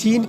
3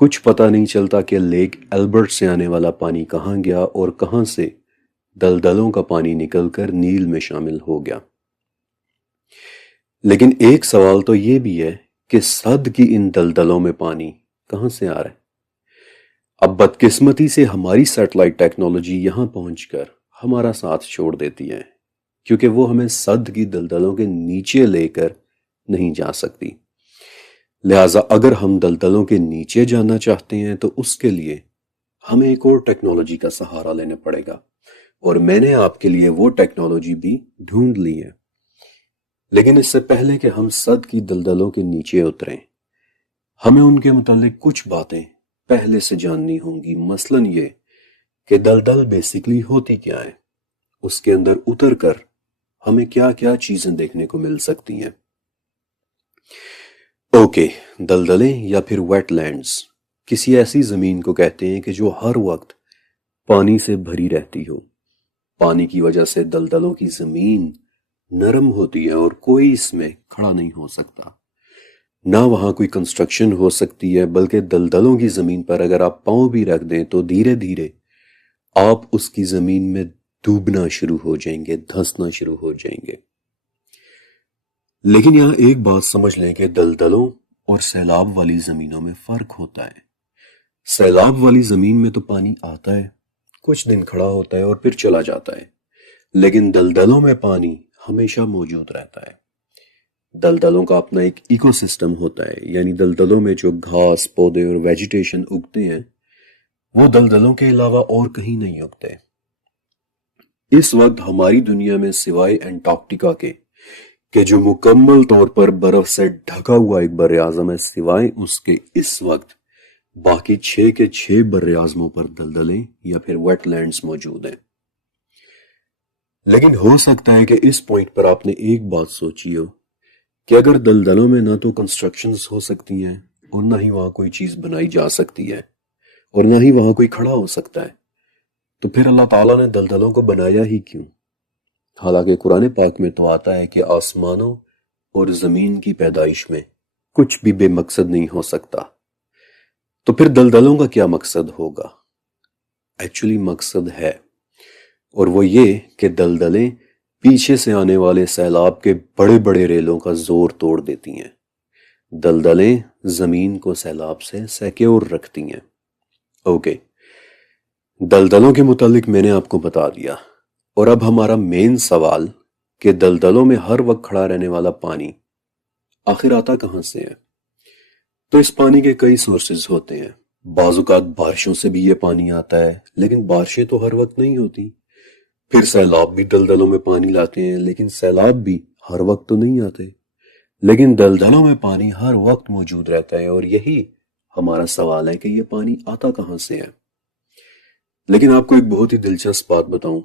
کچھ پتہ نہیں چلتا کہ لیک البرٹ سے آنے والا پانی کہاں گیا اور کہاں سے دلدلوں کا پانی نکل کر نیل میں شامل ہو گیا۔ لیکن ایک سوال تو یہ بھی ہے کہ صد کی ان دلدلوں میں پانی کہاں سے آ رہا ہے؟ اب بدقسمتی سے ہماری سیٹلائٹ ٹیکنالوجی یہاں پہنچ کر ہمارا ساتھ چھوڑ دیتی ہے، کیونکہ وہ ہمیں صد کی دلدلوں کے نیچے لے کر نہیں جا سکتی۔ لہٰذا اگر ہم دلدلوں کے نیچے جانا چاہتے ہیں تو اس کے لیے ہمیں ایک اور ٹیکنالوجی کا سہارا لینا پڑے گا، اور میں نے آپ کے لیے وہ ٹیکنالوجی بھی ڈھونڈ لی ہے۔ لیکن اس سے پہلے کہ ہم صد کی دلدلوں کے نیچے اتریں، ہمیں ان کے متعلق کچھ باتیں پہلے سے جاننی ہوں گی، مثلاً یہ کہ دلدل بیسیکلی ہوتی کیا ہے، اس کے اندر اتر کر ہمیں کیا کیا چیزیں دیکھنے کو مل سکتی ہیں۔ اوکے، دلدلیں یا پھر ویٹ لینڈز کسی ایسی زمین کو کہتے ہیں کہ جو ہر وقت پانی سے بھری رہتی ہو۔ پانی کی وجہ سے دلدلوں کی زمین نرم ہوتی ہے اور کوئی اس میں کھڑا نہیں ہو سکتا، نہ وہاں کوئی کنسٹرکشن ہو سکتی ہے، بلکہ دلدلوں کی زمین پر اگر آپ پاؤں بھی رکھ دیں تو دھیرے دھیرے آپ اس کی زمین میں ڈوبنا شروع ہو جائیں گے، دھنسنا شروع ہو جائیں گے۔ لیکن یہاں ایک بات سمجھ لیں کہ دلدلوں اور سیلاب والی زمینوں میں فرق ہوتا ہے۔ سیلاب والی زمین میں تو پانی آتا ہے، کچھ دن کھڑا ہوتا ہے اور پھر چلا جاتا ہے، لیکن دلدلوں میں پانی ہمیشہ موجود رہتا ہے۔ دلدلوں کا اپنا ایک ایکو سسٹم ہوتا ہے، یعنی دلدلوں میں جو گھاس، پودے اور ویجیٹیشن اگتے ہیں وہ دلدلوں کے علاوہ اور کہیں نہیں اگتے۔ اس وقت ہماری دنیا میں سوائے انٹارکٹیکا کے کہ جو مکمل طور پر برف سے ڈھکا ہوا ایک بر اعظم ہے، سوائے اس کے اس وقت باقی 6 کے 6 بر اعظموں پر دلدلیں یا پھر ویٹ لینڈز موجود ہیں۔ لیکن ہو سکتا ہے کہ اس پوائنٹ پر آپ نے ایک بات سوچی ہو کہ اگر دلدلوں میں نہ تو کنسٹرکشنز ہو سکتی ہیں اور نہ ہی وہاں کوئی چیز بنائی جا سکتی ہے اور نہ ہی وہاں کوئی کھڑا ہو سکتا ہے، تو پھر اللہ تعالیٰ نے دلدلوں کو بنایا ہی کیوں؟ حالانکہ قرآن پاک میں تو آتا ہے کہ آسمانوں اور زمین کی پیدائش میں کچھ بھی بے مقصد نہیں ہو سکتا، تو پھر دلدلوں کا کیا مقصد ہوگا؟ ایکچولی مقصد ہے، اور وہ یہ کہ دلدلیں پیچھے سے آنے والے سیلاب کے بڑے بڑے ریلوں کا زور توڑ دیتی ہیں۔ دلدلیں زمین کو سیلاب سے سیکیور رکھتی ہیں۔ اوکے، دلدلوں کے متعلق میں نے آپ کو بتا دیا، اور اب ہمارا مین سوال کہ دلدلوں میں ہر وقت کھڑا رہنے والا پانی آخر آتا کہاں سے ہے؟ تو اس پانی کے کئی سورسز ہوتے ہیں۔ بعض اوقات بارشوں سے بھی یہ پانی آتا ہے، لیکن بارشیں تو ہر وقت نہیں ہوتی۔ پھر سیلاب بھی دلدلوں میں پانی لاتے ہیں، لیکن سیلاب بھی ہر وقت تو نہیں آتے۔ لیکن دلدلوں میں پانی ہر وقت موجود رہتا ہے، اور یہی ہمارا سوال ہے کہ یہ پانی آتا کہاں سے ہے۔ لیکن آپ کو ایک بہت ہی دلچسپ بات بتاؤں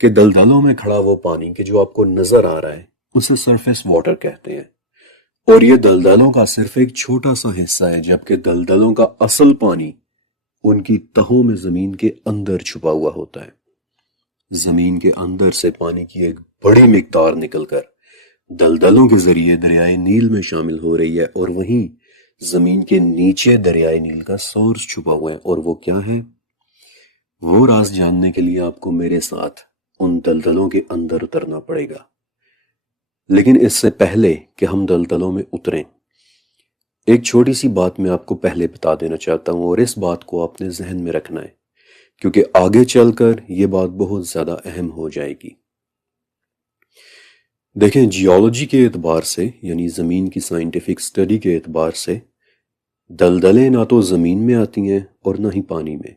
کہ دلدلوں میں کھڑا وہ پانی کہ جو آپ کو نظر آ رہا ہے اسے سرفیس واٹر کہتے ہیں، اور یہ دلدلوں کا صرف ایک چھوٹا سا حصہ ہے، جبکہ دلدلوں کا اصل پانی ان کی تہوں میں زمین کے اندر چھپا ہوا ہوتا ہے۔ زمین کے اندر سے پانی کی ایک بڑی مقدار نکل کر دلدلوں کے ذریعے دریائے نیل میں شامل ہو رہی ہے، اور وہیں زمین کے نیچے دریائے نیل کا سورس چھپا ہوا ہے، اور وہ کیا ہے؟ وہ راز جاننے کے لیے آپ کو میرے ساتھ ان دلدلوں کے اندر اترنا پڑے گا۔ لیکن اس سے پہلے کہ ہم دلدلوں میں اتریں، ایک چھوٹی سی بات میں آپ کو پہلے بتا دینا چاہتا ہوں، اور اس بات کو اپنے ذہن میں رکھنا ہے، کیونکہ آگے چل کر یہ بات بہت زیادہ اہم ہو جائے گی۔ دیکھیں، جیولوجی کے اعتبار سے، یعنی زمین کی سائنٹیفک سٹڈی کے اعتبار سے، دلدلیں نہ تو زمین میں آتی ہیں اور نہ ہی پانی میں،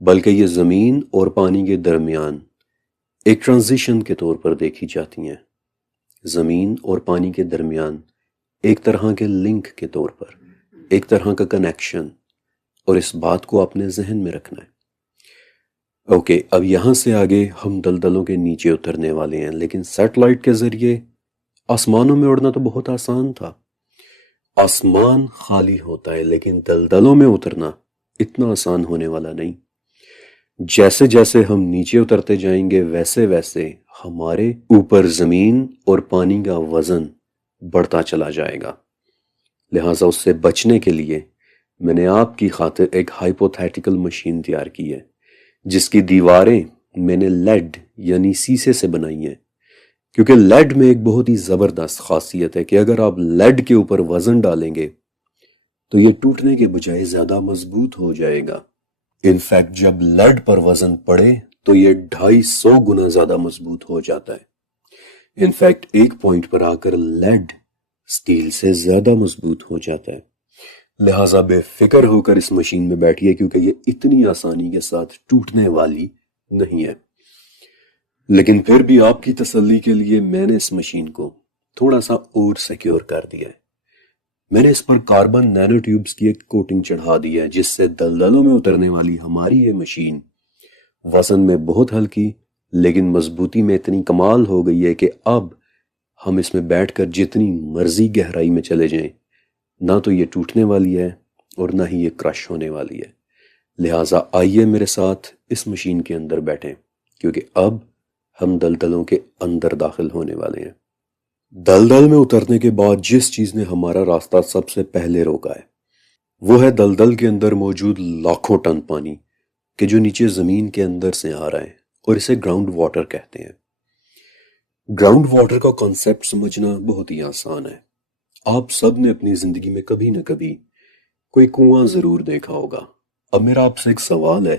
بلکہ یہ زمین اور پانی کے درمیان ایک ٹرانزیشن کے طور پر دیکھی جاتی ہیں۔ زمین اور پانی کے درمیان ایک طرح کے لنک کے طور پر، ایک طرح کا کنیکشن، اور اس بات کو اپنے ذہن میں رکھنا ہے۔ اوکے، اب یہاں سے آگے ہم دلدلوں کے نیچے اترنے والے ہیں، لیکن سیٹلائٹ کے ذریعے آسمانوں میں اڑنا تو بہت آسان تھا۔ آسمان خالی ہوتا ہے، لیکن دلدلوں میں اترنا اتنا آسان ہونے والا نہیں۔ جیسے جیسے ہم نیچے اترتے جائیں گے، ویسے ویسے ہمارے اوپر زمین اور پانی کا وزن بڑھتا چلا جائے گا۔ لہٰذا اس سے بچنے کے لیے میں نے آپ کی خاطر ایک ہائپوتھیٹیکل مشین تیار کی ہے جس کی دیواریں میں نے لیڈ یعنی سیسے سے بنائی ہیں، کیونکہ لیڈ میں ایک بہت ہی زبردست خاصیت ہے کہ اگر آپ لیڈ کے اوپر وزن ڈالیں گے تو یہ ٹوٹنے کے بجائے زیادہ مضبوط ہو جائے گا۔ انفیکٹ جب لیڈ پر وزن پڑے تو یہ 250 گنا زیادہ مضبوط ہو جاتا ہے۔ انفیکٹ ایک پوائنٹ پر آ کر لیڈ سٹیل سے زیادہ مضبوط ہو جاتا ہے۔ لہٰذا بے فکر ہو کر اس مشین میں بیٹھیے کیونکہ یہ اتنی آسانی کے ساتھ ٹوٹنے والی نہیں ہے۔ لیکن پھر بھی آپ کی تسلی کے لیے میں نے اس مشین کو تھوڑا سا اور سیکیور کر دیا ہے۔ میں نے اس پر کاربن نینو ٹیوبز کی ایک کوٹنگ چڑھا دی ہے جس سے دلدلوں میں اترنے والی ہماری یہ مشین وزن میں بہت ہلکی لیکن مضبوطی میں اتنی کمال ہو گئی ہے کہ اب ہم اس میں بیٹھ کر جتنی مرضی گہرائی میں چلے جائیں نہ تو یہ ٹوٹنے والی ہے اور نہ ہی یہ کرش ہونے والی ہے۔ لہٰذا آئیے میرے ساتھ اس مشین کے اندر بیٹھیں کیونکہ اب ہم دلدلوں کے اندر داخل ہونے والے ہیں۔ دلدل میں اترنے کے بعد جس چیز نے ہمارا راستہ سب سے پہلے روکا ہے وہ ہے دلدل کے اندر موجود لاکھوں ٹن پانی کہ جو نیچے زمین کے اندر سے آ رہا ہے اور اسے گراؤنڈ واٹر کہتے ہیں۔ گراؤنڈ واٹر کا کانسیپٹ سمجھنا بہت ہی آسان ہے۔ آپ سب نے اپنی زندگی میں کبھی نہ کبھی کوئی کنواں ضرور دیکھا ہوگا۔ اب میرا آپ سے ایک سوال ہے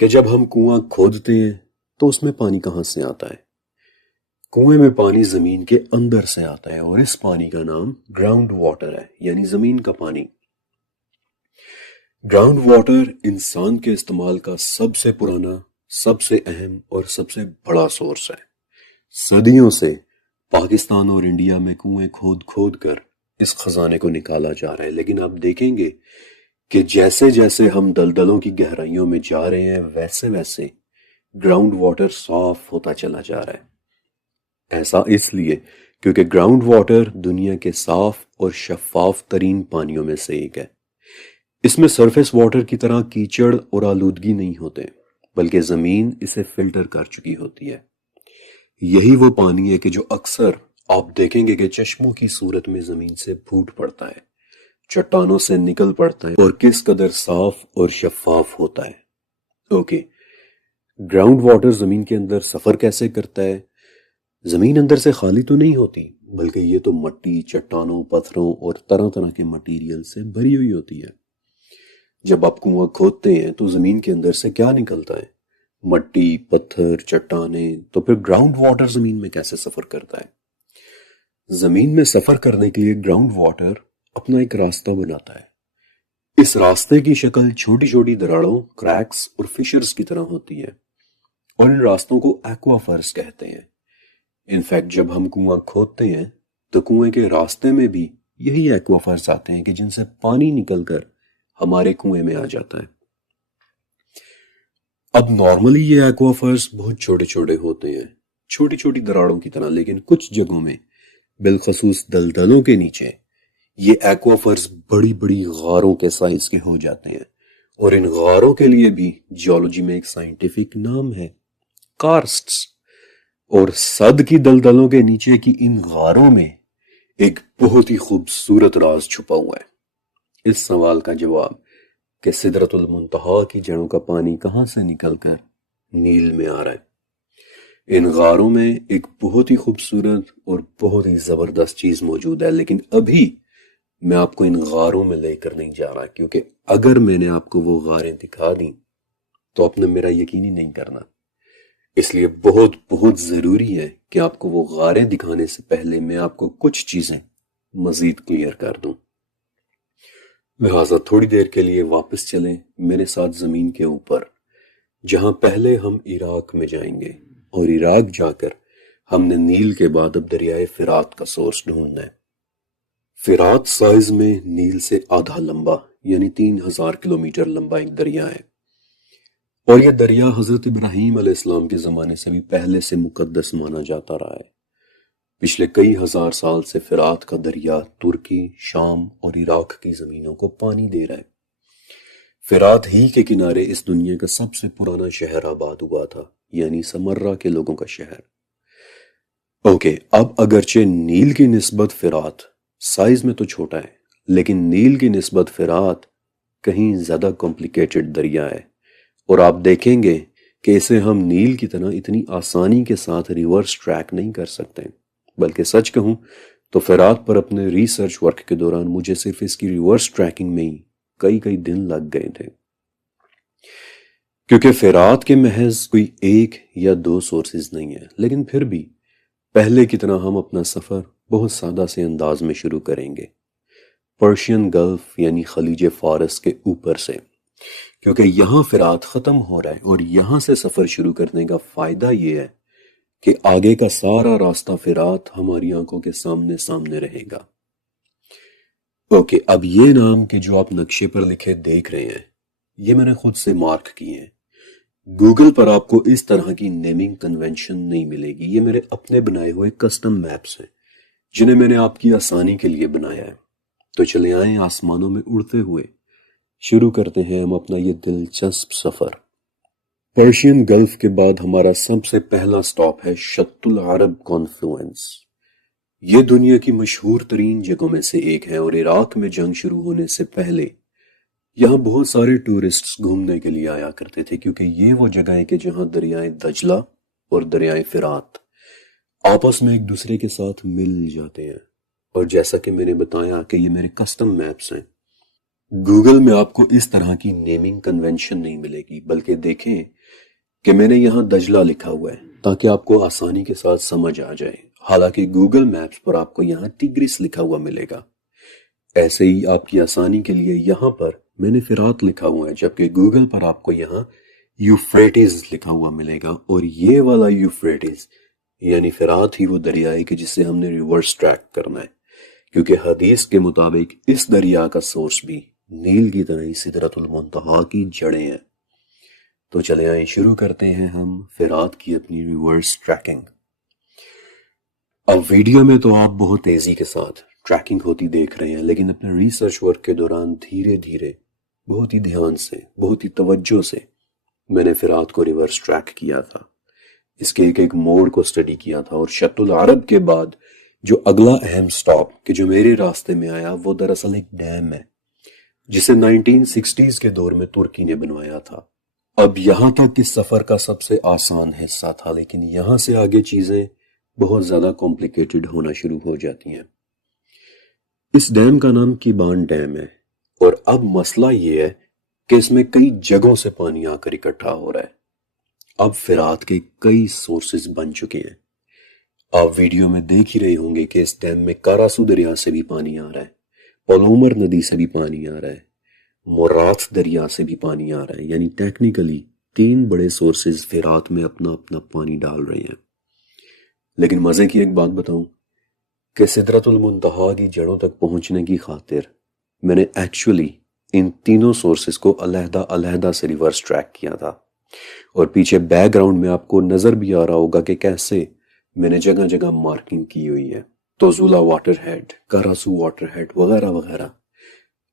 کہ جب ہم کنواں کھودتے ہیں تو اس میں پانی کہاں سے آتا ہے؟ کنویں میں پانی زمین کے اندر سے آتا ہے اور اس پانی کا نام گراؤنڈ واٹر ہے، یعنی زمین کا پانی۔ گراؤنڈ واٹر انسان کے استعمال کا سب سے پرانا، سب سے اہم اور سب سے بڑا سورس ہے۔ صدیوں سے پاکستان اور انڈیا میں کنویں کھود کھود کر اس خزانے کو نکالا جا رہا ہے، لیکن آپ دیکھیں گے کہ جیسے جیسے ہم دلدلوں کی گہرائیوں میں جا رہے ہیں ویسے ویسے گراؤنڈ واٹر صاف ہوتا چلا جا رہا ہے۔ ایسا اس لیے کیونکہ گراؤنڈ واٹر دنیا کے صاف اور شفاف ترین پانیوں میں سے ایک ہے۔ اس میں سرفیس واٹر کی طرح کیچڑ اور آلودگی نہیں ہوتے بلکہ زمین اسے فلٹر کر چکی ہوتی ہے۔ یہی وہ پانی ہے کہ جو اکثر آپ دیکھیں گے کہ چشموں کی صورت میں زمین سے پھوٹ پڑتا ہے، چٹانوں سے نکل پڑتا ہے اور کس قدر صاف اور شفاف ہوتا ہے۔ اوکے، گراؤنڈ واٹر زمین کے اندر سفر کیسے کرتا ہے؟ زمین اندر سے خالی تو نہیں ہوتی بلکہ یہ تو مٹی، چٹانوں، پتھروں اور طرح طرح کے مٹیریل سے بھری ہوئی ہوتی ہے۔ جب آپ کنواں کھودتے ہیں تو زمین کے اندر سے کیا نکلتا ہے؟ مٹی، پتھر، چٹانیں۔ تو پھر گراؤنڈ واٹر زمین میں کیسے سفر کرتا ہے؟ زمین میں سفر کرنے کے لیے گراؤنڈ واٹر اپنا ایک راستہ بناتا ہے۔ اس راستے کی شکل چھوٹی چھوٹی دراڑوں، کریکس اور فشرز کی طرح ہوتی ہے اور ان راستوں کو ایکوافرز کہتے ہیں۔ انفیکٹ جب ہم کنواں کھودتے ہیں تو کنویں کے راستے میں بھی یہی ایکوافرز آتے ہیں کہ جن سے پانی نکل کر ہمارے کنویں میں آ جاتا ہے۔ اب نارملی یہ ایکوافرز بہت چھوٹے چھوٹے ہوتے ہیں، چھوٹی چھوٹی دراڑوں کی طرح، لیکن کچھ جگہوں میں بالخصوص دلدلوں کے نیچے یہ ایکوافرز بڑی بڑی غاروں کے سائز کے ہو جاتے ہیں اور ان غاروں کے لیے بھی جیولوجی میں ایک سائنٹیفک نام ہے، کارسٹس۔ اور صد کی دلدلوں کے نیچے کی ان غاروں میں ایک بہت ہی خوبصورت راز چھپا ہوا ہے۔ اس سوال کا جواب کہ سدرۃ المنتہا کی جڑوں کا پانی کہاں سے نکل کر نیل میں آ رہا ہے، ان غاروں میں ایک بہت ہی خوبصورت اور بہت ہی زبردست چیز موجود ہے، لیکن ابھی میں آپ کو ان غاروں میں لے کر نہیں جا رہا کیونکہ اگر میں نے آپ کو وہ غاریں دکھا دیں تو آپ نے میرا یقین ہی نہیں کرنا۔ اس لیے بہت بہت ضروری ہے کہ آپ کو وہ غاریں دکھانے سے پہلے میں آپ کو کچھ چیزیں مزید کلیئر کر دوں۔ لہٰذا تھوڑی دیر کے لیے واپس چلیں میرے ساتھ زمین کے اوپر، جہاں پہلے ہم عراق میں جائیں گے اور عراق جا کر ہم نے نیل کے بعد اب دریائے فرات کا سورس ڈھونڈنا ہے۔ فرات سائز میں نیل سے آدھا لمبا یعنی 3000 کلومیٹر لمبا ایک دریا ہے، اور یہ دریا حضرت ابراہیم علیہ السلام کے زمانے سے بھی پہلے سے مقدس مانا جاتا رہا ہے۔ پچھلے کئی ہزار سال سے فرات کا دریا ترکی، شام اور عراق کی زمینوں کو پانی دے رہا ہے۔ فرات ہی کے کنارے اس دنیا کا سب سے پرانا شہر آباد ہوا تھا، یعنی سمرہ کے لوگوں کا شہر۔ اوکے، اب اگرچہ نیل کی نسبت فرات سائز میں تو چھوٹا ہے، لیکن نیل کی نسبت فرات کہیں زیادہ کمپلیکیٹڈ دریا ہے، اور آپ دیکھیں گے کہ اسے ہم نیل کی طرح اتنی آسانی کے ساتھ ریورس ٹریک نہیں کر سکتے، بلکہ سچ کہوں تو فرات پر اپنے ریسرچ ورک کے دوران مجھے صرف اس کی ریورس ٹریکنگ میں ہی کئی دن لگ گئے تھے، کیونکہ فرات کے محض کوئی ایک یا دو سورسز نہیں ہیں، لیکن پھر بھی پہلے کی طرح ہم اپنا سفر بہت سادہ سے انداز میں شروع کریں گے، پرشین گلف یعنی خلیج فارس کے اوپر سے، کیونکہ یہاں فرات ختم ہو رہا ہے، اور یہاں سے سفر شروع کرنے کا فائدہ یہ ہے کہ آگے کا سارا راستہ فرات ہماری آنکھوں کے سامنے رہے گا۔ اوکے، اب یہ نام کہ جو آپ نقشے پر لکھے دیکھ رہے ہیں، یہ میں نے خود سے مارک کیے ہیں۔ گوگل پر آپ کو اس طرح کی نیمنگ کنونشن نہیں ملے گی، یہ میرے اپنے بنائے ہوئے کسٹم میپس ہیں جنہیں میں نے آپ کی آسانی کے لیے بنایا ہے۔ تو چلے آئیں آسمانوں میں اڑتے ہوئے شروع کرتے ہیں ہم اپنا یہ دلچسپ سفر۔ پرشین گلف کے بعد ہمارا سب سے پہلا سٹاپ ہے شط العرب کانفلوئنس۔ یہ دنیا کی مشہور ترین جگہوں میں سے ایک ہے، اور عراق میں جنگ شروع ہونے سے پہلے یہاں بہت سارے ٹورسٹس گھومنے کے لیے آیا کرتے تھے، کیونکہ یہ وہ جگہ ہے کہ جہاں دریائے دجلہ اور دریائے فرات آپس میں ایک دوسرے کے ساتھ مل جاتے ہیں۔ اور جیسا کہ میں نے بتایا کہ یہ میرے کسٹم میپس ہیں، گوگل میں آپ کو اس طرح کی نیمنگ کنونشن نہیں ملے گی، بلکہ دیکھیں کہ میں نے یہاں دجلہ لکھا ہوا ہے تاکہ آپ کو آسانی کے ساتھ سمجھ آ جائے، حالانکہ گوگل میپس پر آپ کو یہاں ٹیگریس لکھا ہوا ملے گا۔ ایسے ہی آپ کی آسانی کے لیے یہاں پر میں نے فرات لکھا ہوا ہے، جبکہ گوگل پر آپ کو یہاں یوفریٹس لکھا ہوا ملے گا، اور یہ والا یوفریٹس یعنی فرات ہی وہ دریا ہے کہ جسے ہم نے ریورس ٹریک کرنا ہے، کیونکہ حدیث کے مطابق اس دریا کا سورس بھی نیل کی طرح ہی سدرۃ المنتہا کی جڑیں ہیں۔ تو چلے آئیں شروع کرتے ہیں ہم فرات کی اپنی ریورس ٹریکنگ۔ اب ویڈیو میں تو آپ بہت تیزی کے ساتھ ٹریکنگ ہوتی دیکھ رہے ہیں، لیکن اپنے ریسرچ ورک کے دوران دھیرے دھیرے بہت ہی دھیان سے، بہت ہی توجہ سے میں نے فرات کو ریورس ٹریک کیا تھا، اس کے ایک موڑ کو سٹڈی کیا تھا، اور شط العرب کے بعد جو اگلا اہم سٹاپ کہ جو میرے راستے میں آیا وہ دراصل ایک ڈیم ہے جسے 1960s کے دور میں ترکی نے بنوایا تھا۔ اب یہاں تک اس سفر کا سب سے آسان حصہ تھا، لیکن یہاں سے آگے چیزیں بہت زیادہ کمپلیکیٹڈ ہونا شروع ہو جاتی ہیں۔ اس ڈیم کا نام کیبان ڈیم ہے، اور اب مسئلہ یہ ہے کہ اس میں کئی جگہوں سے پانی آ کر اکٹھا ہو رہا ہے۔ اب فرات کے کئی سورسز بن چکے ہیں، آپ ویڈیو میں دیکھ ہی رہے ہوں گے کہ اس ڈیم میں کاراسو دریا سے بھی پانی آ رہا ہے، پولومر ندی سے بھی پانی آ رہا ہے، مورات دریا سے بھی پانی آ رہا ہے، یعنی ٹیکنیکلی 3 بڑے سورسز فرات میں اپنا اپنا پانی ڈال رہے ہیں۔ لیکن مزے کی ایک بات بتاؤں کہ سدرۃ المنتہا کی جڑوں تک پہنچنے کی خاطر میں نے ایکچولی ان تینوں سورسز کو علیحدہ علیحدہ سے ریورس ٹریک کیا تھا، اور پیچھے بیک گراؤنڈ میں آپ کو نظر بھی آ رہا ہوگا کہ کیسے میں نے جگہ جگہ مارکنگ کی ہوئی ہے، توزولا واٹر ہیڈ، کاراسو واٹر ہیڈ وغیرہ وغیرہ۔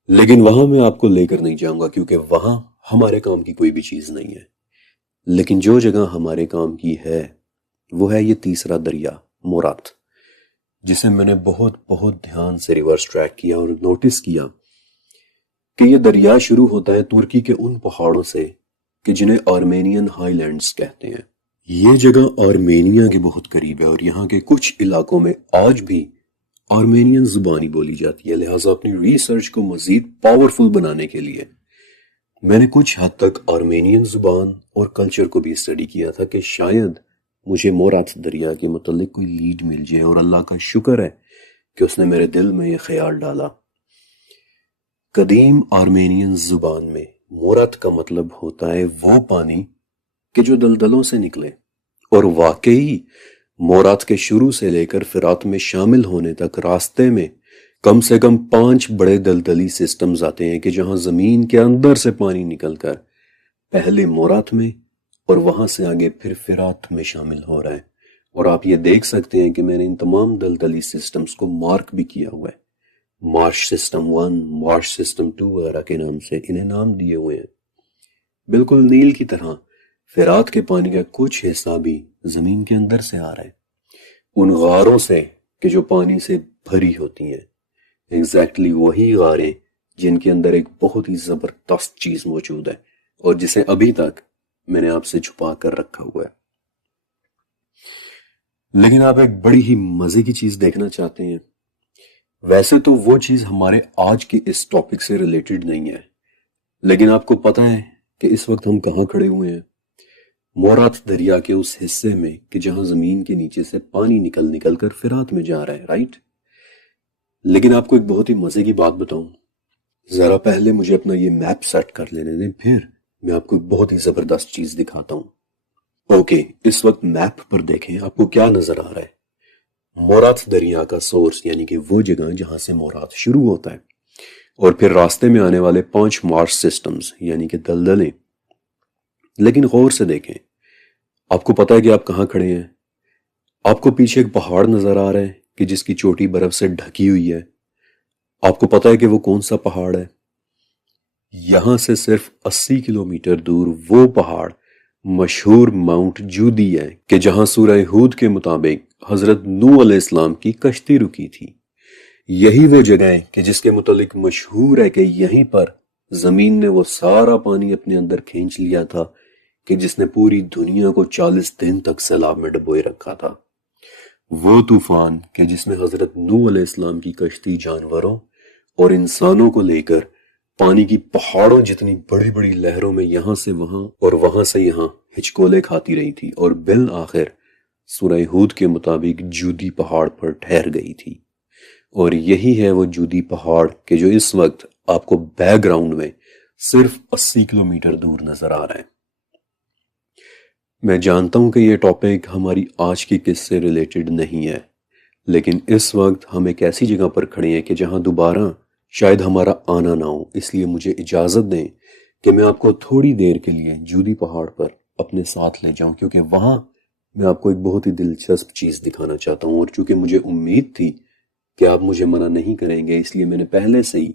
لیکن وہاں میں آپ کو لے کر نہیں جاؤں گا، کیونکہ وہاں ہمارے کام کی کوئی بھی چیز نہیں ہے۔ لیکن جو جگہ ہمارے کام کی ہے وہ ہے یہ تیسرا دریا مورات، جسے میں نے بہت دھیان سے ریورس ٹریک کیا اور نوٹس کیا کہ یہ دریا شروع ہوتا ہے ترکی کے ان پہاڑوں سے کہ جنہیں آرمینین ہائی لینڈز کہتے ہیں۔ یہ جگہ آرمینیا کے بہت قریب ہے، اور یہاں کے کچھ علاقوں میں آج بھی آرمینین زبانی بولی جاتی ہے، لہٰذا اپنی ریسرچ کو مزید پاورفل بنانے کے لیے میں نے کچھ حد تک آرمینین زبان اور کلچر کو بھی اسٹڈی کیا تھا کہ شاید مجھے مورات دریا کے متعلق کوئی لیڈ مل جائے، اور اللہ کا شکر ہے کہ اس نے میرے دل میں یہ خیال ڈالا۔ قدیم آرمینین زبان میں مورات کا مطلب ہوتا ہے وہ پانی کہ جو دلدلوں سے نکلے، اور واقعی مورات کے شروع سے لے کر فرات میں شامل ہونے تک راستے میں کم سے کم 5 بڑے دلدلی سسٹمز آتے ہیں کہ جہاں زمین کے اندر سے پانی نکل کر پہلے مورات میں اور وہاں سے آگے پھر فرات میں شامل ہو رہا ہے۔ اور آپ یہ دیکھ سکتے ہیں کہ میں نے ان تمام دلدلی سسٹمز کو مارک بھی کیا ہوا ہے، مارش سسٹم 1، مارش سسٹم 2 وغیرہ کے نام سے انہیں نام دیے ہوئے ہیں۔ بالکل نیل کی طرح فرات کے پانی کا کچھ حصہ بھی زمین کے اندر سے آ رہا ہے، ان غاروں سے کہ جو پانی سے بھری ہوتی ہیں، ایگزیکٹلی وہی غاریں جن کے اندر ایک بہت ہی زبردست چیز موجود ہے اور جسے ابھی تک میں نے آپ سے چھپا کر رکھا ہوا ہے. لیکن آپ ایک بڑی ہی مزے کی چیز دیکھنا چاہتے ہیں. ویسے تو وہ چیز ہمارے آج کے اس ٹاپک سے ریلیٹڈ نہیں ہے، لیکن آپ کو پتہ ہے کہ اس وقت ہم کہاں کھڑے ہوئے ہیں؟ مورات دریا کے اس حصے میں کہ جہاں زمین کے نیچے سے پانی نکل نکل کر فرات میں جا رہا ہے، رائٹ؟ لیکن آپ کو ایک بہت ہی مزے کی بات بتاؤں. ذرا پہلے مجھے اپنا یہ میپ سیٹ کر لینے دیں، پھر میں آپ کو ایک بہت ہی زبردست چیز دکھاتا ہوں. اوکے، اس وقت میپ پر دیکھیں آپ کو کیا نظر آ رہا ہے. مورات دریا کا سورس یعنی کہ وہ جگہ جہاں سے مورات شروع ہوتا ہے، اور پھر راستے میں آنے والے 5 مارش سسٹمز یعنی کہ دلدلیں. لیکن غور سے دیکھیں، آپ کو پتا ہے کہ آپ کہاں کھڑے ہیں؟ آپ کو پیچھے ایک پہاڑ نظر آ رہا ہے کہ جس کی چوٹی برف سے ڈھکی ہوئی ہے. آپ کو پتا ہے کہ وہ کون سا پہاڑ ہے؟ یہاں سے صرف 80 کلومیٹر دور وہ پہاڑ مشہور ماؤنٹ جودی ہے کہ جہاں سورہ ہود کے مطابق حضرت نوح علیہ السلام کی کشتی رکی تھی. یہی وہ جگہ ہے کہ جس کے متعلق مشہور ہے کہ یہیں پر زمین نے وہ سارا پانی اپنے اندر کھینچ لیا تھا کہ جس نے پوری دنیا کو 40 دن تک سیلاب میں ڈبوئے رکھا تھا. وہ طوفان کہ جس میں حضرت نوح علیہ السلام کی کشتی جانوروں اور انسانوں کو لے کر پانی کی پہاڑوں جتنی بڑی بڑی لہروں میں یہاں سے وہاں اور وہاں سے یہاں ہچکولے کھاتی رہی تھی اور بالآخر سورہ ہود کے مطابق جودی پہاڑ پر ٹھہر گئی تھی. اور یہی ہے وہ جودی پہاڑ کہ جو اس وقت آپ کو بیک گراؤنڈ میں صرف 80 کلومیٹر دور نظر آ رہا ہے. میں جانتا ہوں کہ یہ ٹاپک ہماری آج کی قصے سے ریلیٹڈ نہیں ہے، لیکن اس وقت ہم ایک ایسی جگہ پر کھڑے ہیں کہ جہاں دوبارہ شاید ہمارا آنا نہ ہو. اس لیے مجھے اجازت دیں کہ میں آپ کو تھوڑی دیر کے لیے جودی پہاڑ پر اپنے ساتھ لے جاؤں، کیونکہ وہاں میں آپ کو ایک بہت ہی دلچسپ چیز دکھانا چاہتا ہوں. اور چونکہ مجھے امید تھی کہ آپ مجھے منع نہیں کریں گے، اس لیے میں نے پہلے سے ہی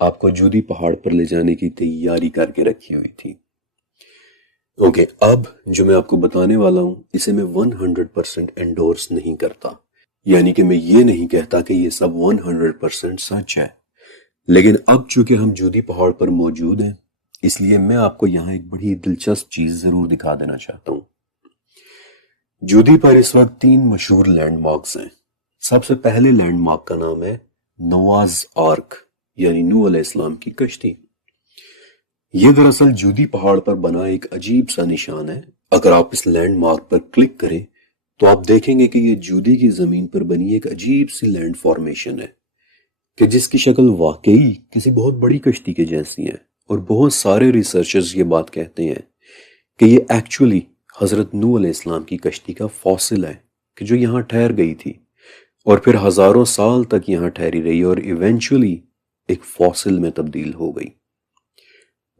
آپ کو جودی پہاڑ پر لے جانے کی تیاری کر کے رکھی ہوئی تھی. اوکے، اب جو میں آپ کو بتانے والا ہوں اسے میں 100% انڈورس نہیں کرتا، یعنی کہ میں یہ نہیں کہتا کہ یہ سب 100% سچ ہے. لیکن اب چونکہ ہم جودی پہاڑ پر موجود ہیں اس لیے میں آپ کو یہاں ایک بڑی دلچسپ چیز ضرور دکھا دینا چاہتا ہوں. جودی پر اس وقت 3 مشہور لینڈ مارکس ہیں. سب سے پہلے لینڈ مارک کا نام ہے نوآز آرک یعنی نوح علیہ السلام کی کشتی. یہ دراصل جودی پہاڑ پر بنا ایک عجیب سا نشان ہے. اگر آپ اس لینڈ مارک پر کلک کریں تو آپ دیکھیں گے کہ یہ جودی کی زمین پر بنی ایک عجیب سی لینڈ فارمیشن ہے کہ جس کی شکل واقعی کسی بہت بڑی کشتی کے جیسی ہے. اور بہت سارے ریسرچرز یہ بات کہتے ہیں کہ یہ ایکچولی حضرت نوح علیہ السلام کی کشتی کا فاسل ہے کہ جو یہاں ٹھہر گئی تھی اور پھر ہزاروں سال تک یہاں ٹھہری رہی اور ایونچولی ایک فاسل میں تبدیل ہو گئی.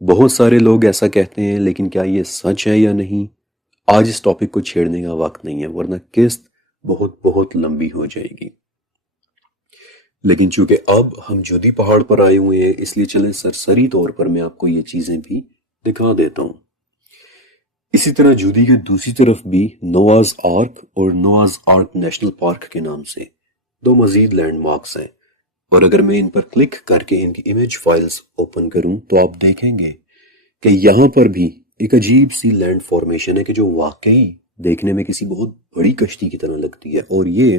بہت سارے لوگ ایسا کہتے ہیں، لیکن کیا یہ سچ ہے یا نہیں آج اس ٹاپک کو چھیڑنے کا وقت نہیں ہے، ورنہ قسط بہت بہت لمبی ہو جائے گی. لیکن چونکہ اب ہم جودی پہاڑ پر آئے ہوئے ہیں اس لیے چلیں سرسری طور پر میں آپ کو یہ چیزیں بھی دکھا دیتا ہوں. اسی طرح جودی کے دوسری طرف بھی نوآز آرک اور نوآز آرک نیشنل پارک کے نام سے 2 مزید لینڈ مارکس ہیں. اور اگر میں ان پر کلک کر کے ان کی امیج فائلز اوپن کروں تو آپ دیکھیں گے کہ یہاں پر بھی ایک عجیب سی لینڈ فارمیشن ہے کہ جو واقعی دیکھنے میں کسی بہت بڑی کشتی کی طرح لگتی ہے. اور یہ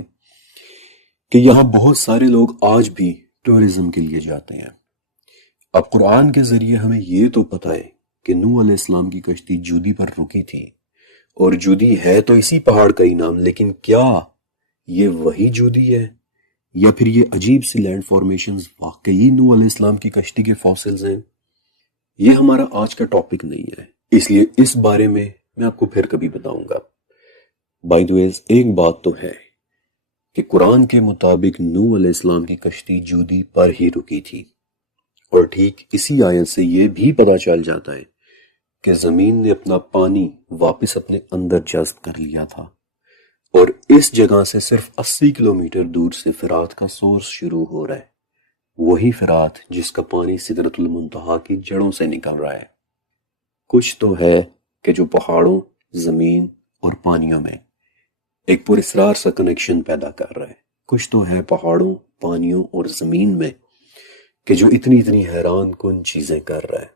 کہ یہاں بہت سارے لوگ آج بھی ٹورزم کے لیے جاتے ہیں. اب قرآن کے ذریعے ہمیں یہ تو پتہ ہے کہ نوح علیہ السلام کی کشتی جودی پر رکی تھی اور جودی ہے تو اسی پہاڑ کا ہی نام، لیکن کیا یہ وہی جودی ہے یا پھر یہ عجیب سی لینڈ فارمیشنز واقعی نوح علیہ السلام کی کشتی کے فاسلز ہیں؟ یہ ہمارا آج کا ٹاپک نہیں ہے، اس لیے اس بارے میں آپ کو پھر کبھی بتاؤں گا. بائی دی وے ایک بات تو ہے کہ قرآن کے مطابق نوح علیہ السلام کی کشتی جودی پر ہی رکی تھی، اور ٹھیک اسی آیت سے یہ بھی پتہ چل جاتا ہے کہ زمین نے اپنا پانی واپس اپنے اندر جذب کر لیا تھا. اور اس جگہ سے صرف 80 کلومیٹر دور سے فرات کا سورس شروع ہو رہا ہے، وہی فرات جس کا پانی سدرۃ المنتہا کی جڑوں سے نکل رہا ہے. کچھ تو ہے کہ جو پہاڑوں، زمین اور پانیوں میں ایک پراسرار سا کنیکشن پیدا کر رہا ہے. کچھ تو ہے پہاڑوں، پانیوں اور زمین میں کہ جو اتنی حیران کن چیزیں کر رہا ہے۔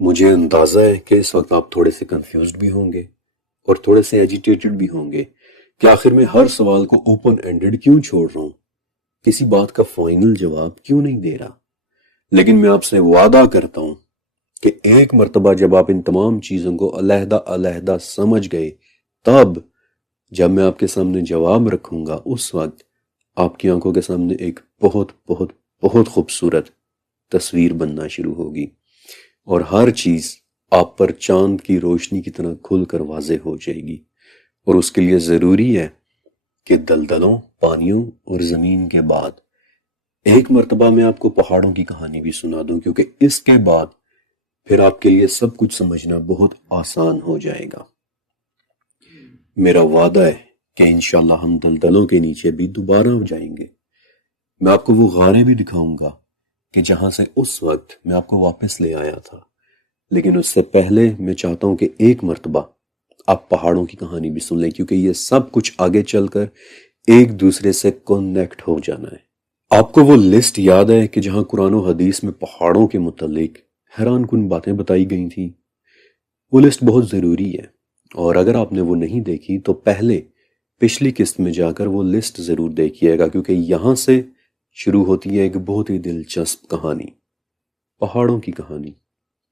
مجھے اندازہ ہے کہ اس وقت آپ تھوڑے سے کنفیوزڈ بھی ہوں گے اور تھوڑے سے ایجیٹیٹڈ بھی ہوں گے کہ آخر میں ہر سوال کو اوپن اینڈڈ کیوں چھوڑ رہا ہوں، کسی بات کا فائنل جواب کیوں نہیں دے رہا۔ لیکن میں آپ سے وعدہ کرتا ہوں کہ ایک مرتبہ جب آپ ان تمام چیزوں کو علیحدہ علیحدہ سمجھ گئے، تب جب میں آپ کے سامنے جواب رکھوں گا، اس وقت آپ کی آنکھوں کے سامنے ایک بہت بہت بہت خوبصورت تصویر بننا شروع ہوگی، اور ہر چیز آپ پر چاند کی روشنی کی طرح کھل کر واضح ہو جائے گی۔ اور اس کے لیے ضروری ہے کہ دلدلوں، پانیوں اور زمین کے بعد ایک مرتبہ میں آپ کو پہاڑوں کی کہانی بھی سنا دوں، کیونکہ اس کے بعد پھر آپ کے لیے سب کچھ سمجھنا بہت آسان ہو جائے گا۔ میرا وعدہ ہے کہ انشاءاللہ ہم دلدلوں کے نیچے بھی دوبارہ جائیں گے۔ میں آپ کو وہ غاریں بھی دکھاؤں گا کہ جہاں سے اس وقت میں آپ کو واپس لے آیا تھا، لیکن اس سے پہلے میں چاہتا ہوں کہ ایک مرتبہ آپ پہاڑوں کی کہانی بھی سن لیں، کیونکہ یہ سب کچھ آگے چل کر ایک دوسرے سے کنیکٹ ہو جانا ہے۔ آپ کو وہ لسٹ یاد ہے کہ جہاں قرآن و حدیث میں پہاڑوں کے متعلق حیران کن باتیں بتائی گئی تھیں؟ وہ لسٹ بہت ضروری ہے، اور اگر آپ نے وہ نہیں دیکھی تو پہلے پچھلی قسط میں جا کر وہ لسٹ ضرور دیکھیے گا، کیونکہ یہاں سے شروع ہوتی ہے ایک بہت ہی دلچسپ کہانی، پہاڑوں کی کہانی۔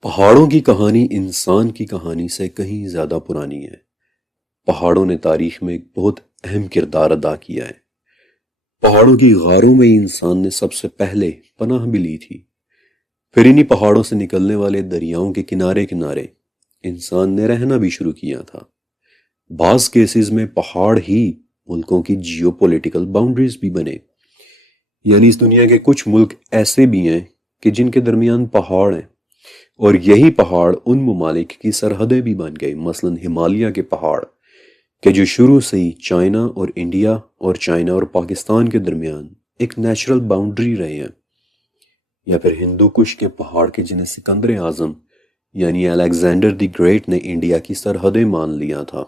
پہاڑوں کی کہانی انسان کی کہانی سے کہیں زیادہ پرانی ہے۔ پہاڑوں نے تاریخ میں ایک بہت اہم کردار ادا کیا ہے۔ پہاڑوں کی غاروں میں انسان نے سب سے پہلے پناہ بھی لی تھی، پھر انہی پہاڑوں سے نکلنے والے دریاؤں کے کنارے کنارے انسان نے رہنا بھی شروع کیا تھا۔ بعض کیسز میں پہاڑ ہی ملکوں کی جیو پولیٹیکل باؤنڈریز بھی بنے، یعنی اس دنیا کے کچھ ملک ایسے بھی ہیں کہ جن کے درمیان پہاڑ ہیں، اور یہی پہاڑ ان ممالک کی سرحدیں بھی بن گئے، مثلا ہمالیہ کے پہاڑ کہ جو شروع سے ہی چائنا اور انڈیا اور چائنا اور پاکستان کے درمیان ایک نیچرل باؤنڈری رہے ہیں، یا پھر ہندو کش کے پہاڑ کے جنہیں سکندر اعظم یعنی الیگزینڈر دی گریٹ نے انڈیا کی سرحدیں مان لیا تھا۔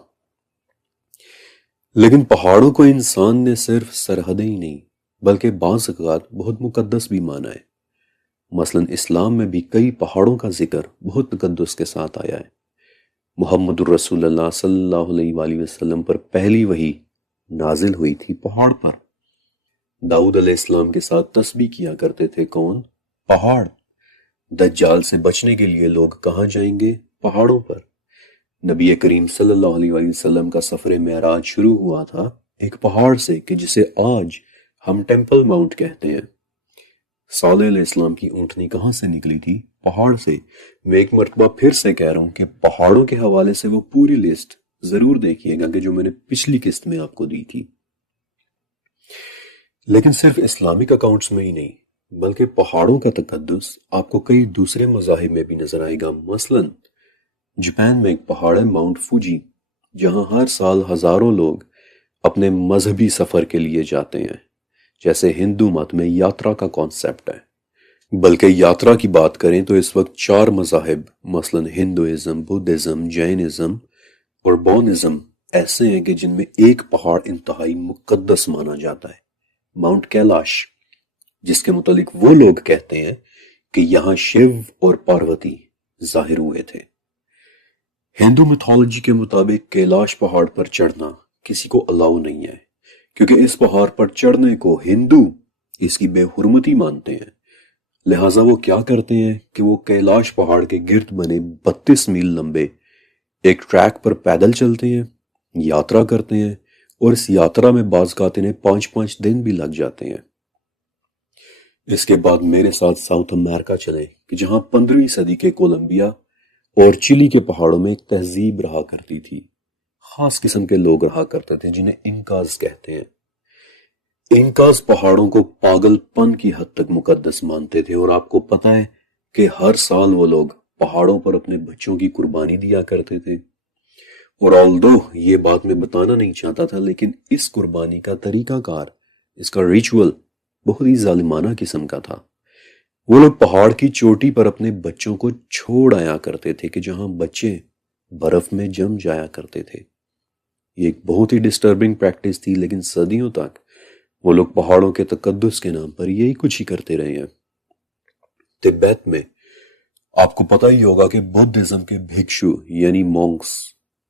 لیکن پہاڑوں کو انسان نے صرف سرحدیں ہی نہیں بلکہ بعض اوقات بہت مقدس بھی مانا ہے۔ مثلا اسلام میں بھی کئی پہاڑوں کا ذکر بہت تقدس کے ساتھ آیا ہے۔ محمد الرسول اللہ صلی اللہ علیہ وآلہ وسلم پر پہلی وحی نازل ہوئی تھی پہاڑ پر۔ داؤد علیہ السلام کے ساتھ تسبیح کیا کرتے تھے کون؟ پہاڑ۔ دجال سے بچنے کے لیے لوگ کہاں جائیں گے؟ پہاڑوں پر۔ نبی کریم صلی اللہ علیہ وآلہ وسلم کا سفر معراج شروع ہوا تھا ایک پہاڑ سے کہ جسے آج ہم ٹیمپل ماؤنٹ کہتے ہیں۔ صالح علیہ السلام کی اونٹنی کہاں سے نکلی تھی؟ پہاڑ سے۔ میں ایک مرتبہ پھر سے کہہ رہا ہوں کہ پہاڑوں کے حوالے سے وہ پوری لسٹ ضرور دیکھیے گا کہ جو میں نے پچھلی قسط میں آپ کو دی تھی۔ لیکن صرف اسلامک اکاؤنٹس میں ہی نہیں بلکہ پہاڑوں کا تقدس آپ کو کئی دوسرے مذاہب میں بھی نظر آئے گا۔ مثلا جاپان میں ایک پہاڑ ہے ماؤنٹ فوجی، جہاں ہر سال ہزاروں لوگ اپنے مذہبی سفر کے لیے جاتے ہیں۔ جیسے ہندو مت میں یاترا کا کانسیپٹ ہے، بلکہ یاترا کی بات کریں تو اس وقت 4 مذاہب مثلا ہندوازم، بدھزم، جینزم اور بونزم ایسے ہیں کہ جن میں ایک پہاڑ انتہائی مقدس مانا جاتا ہے، ماؤنٹ کیلاش، جس کے متعلق وہ لوگ کہتے ہیں کہ یہاں شیو اور پاروتی ظاہر ہوئے تھے۔ ہندو میتھولوجی کے مطابق کیلاش پہاڑ پر چڑھنا کسی کو الاؤ نہیں ہے، کیونکہ اس پہاڑ پر چڑھنے کو ہندو اس کی بے حرمتی مانتے ہیں۔ لہٰذا وہ کیا کرتے ہیں کہ وہ کیلاش پہاڑ کے گرد بنے 32 میل لمبے ایک ٹریک پر پیدل چلتے ہیں، یاترا کرتے ہیں، اور اس یاترا میں بعض اوقات انہیں 5 دن بھی لگ جاتے ہیں۔ اس کے بعد میرے ساتھ ساؤتھ امریکہ چلیں کہ جہاں 15ویں صدی کے کولمبیا اور چلی کے پہاڑوں میں ایک تہذیب رہا کرتی تھی، خاص قسم کے لوگ رہا کرتے تھے جنہیں انکاز کہتے ہیں۔ انکاز پہاڑوں کو پاگل پن کی حد تک مقدس مانتے تھے، اور آپ کو پتہ ہے کہ ہر سال وہ لوگ پہاڑوں پر اپنے بچوں کی قربانی دیا کرتے تھے۔ اور آلدو یہ بات میں بتانا نہیں چاہتا تھا، لیکن اس قربانی کا طریقہ کار، اس کا ریچول بہت ہی ظالمانہ قسم کا تھا۔ وہ لوگ پہاڑ کی چوٹی پر اپنے بچوں کو چھوڑ آیا کرتے تھے کہ جہاں بچے برف میں جم جایا کرتے تھے۔ یہ ایک بہت ہی ڈسٹربنگ پریکٹس تھی، لیکن صدیوں تک وہ لوگ پہاڑوں کے تقدس کے نام پر یہی کچھ ہی کرتے رہے ہیں۔ تبت میں آپ کو پتہ ہی ہوگا کہ بدھزم کے بھکشو یعنی مونکس،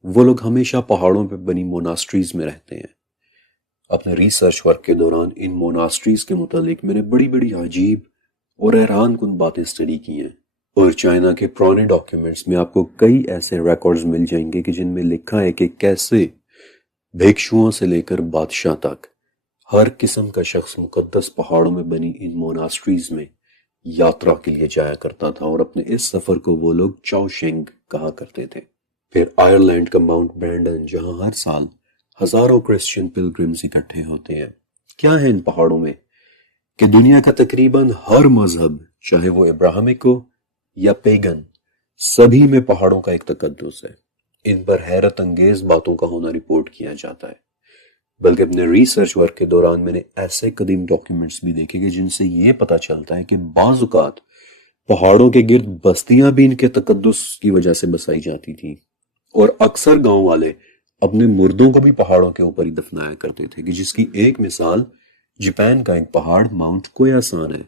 وہ لوگ ہمیشہ پہاڑوں پہ بنی موناسٹریز میں رہتے ہیں۔ اپنے ریسرچ ورک کے دوران ان موناسٹریز کے متعلق میں نے بڑی بڑی عجیب اور حیران کن باتیں اسٹڈی کی ہیں، اور چائنا کے پرانے ڈاکیومنٹس میں آپ کو کئی ایسے ریکارڈز مل جائیں گے کہ جن میں لکھا ہے کہ کیسے بھکشوؤں سے لے کر بادشاہ تک ہر قسم کا شخص مقدس پہاڑوں میں بنی ان موناسٹریز میں یاترا کے لیے جایا کرتا تھا، اور اپنے اس سفر کو وہ لوگ چاؤشینگ کہا کرتے تھے۔ پھر آئرلینڈ کا ماؤنٹ برینڈن، جہاں ہر سال ہزاروں کرسچین پلگرمز اکٹھے ہوتے ہیں۔ کیا ہے ان پہاڑوں میں کہ دنیا کا تقریباً ہر مذہب، چاہے وہ ابراہمک ہو یا پیگن، سبھی میں پہاڑوں کا ایک تقدس ہے۔ ان پر حیرت انگیز باتوں کا ہونا رپورٹ کیا جاتا ہے، بلکہ اپنے ریسرچ ورک کے دوران میں نے ایسے قدیم ڈاکیومنٹس بھی دیکھے کہ جن سے یہ پتا چلتا ہے کہ بعض اوقات پہاڑوں کے گرد بستیاں بھی ان کے تقدس کی وجہ سے بسائی جاتی تھیں، اور اکثر گاؤں والے اپنے مردوں کو بھی پہاڑوں کے اوپر ہی دفنایا کرتے تھے، کہ جس کی ایک مثال جاپان کا ایک پہاڑ ماؤنٹ کویاسان ہے،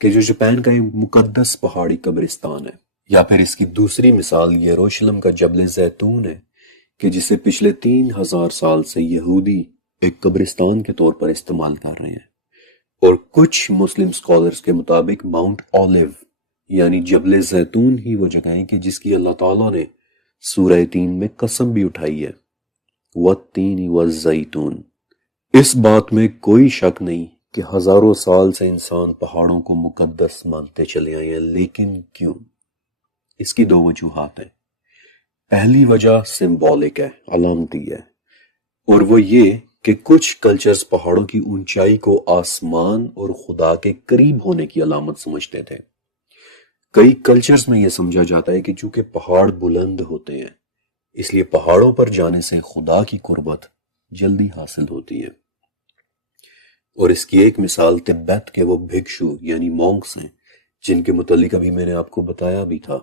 کہ جو جاپان کا ایک مقدس پہاڑی قبرستان ہے۔ یا پھر اس کی دوسری مثال یروشلم کا جبل زیتون ہے، کہ جسے پچھلے 3000 سال سے یہودی ایک قبرستان کے طور پر استعمال کر رہے ہیں۔ اور کچھ مسلم اسکالرز کے مطابق ماؤنٹ اولیو یعنی جبل زیتون ہی وہ جگہ ہے کہ جس کی اللہ تعالیٰ نے سورہ تین میں قسم بھی اٹھائی ہے، وَالتِّینِ وَالزَّیتُونِ۔ اس بات میں کوئی شک نہیں کہ ہزاروں سال سے انسان پہاڑوں کو مقدس مانتے چلے آئے ہیں، لیکن کیوں؟ اس کی دو وجوہات ہیں۔ پہلی وجہ سمبولک ہے، علامتی ہے، اور وہ یہ کہ کچھ کلچرز پہاڑوں کی اونچائی کو آسمان اور خدا کے قریب ہونے کی علامت سمجھتے تھے۔ کئی کلچرز میں یہ سمجھا جاتا ہے کہ چونکہ پہاڑ بلند ہوتے ہیں، اس لیے پہاڑوں پر جانے سے خدا کی قربت جلدی حاصل ہوتی ہے۔ اور اس کی ایک مثال تبت کے وہ بھکشو یعنی مونکس ہیں، جن کے متعلق ابھی میں نے آپ کو بتایا بھی تھا۔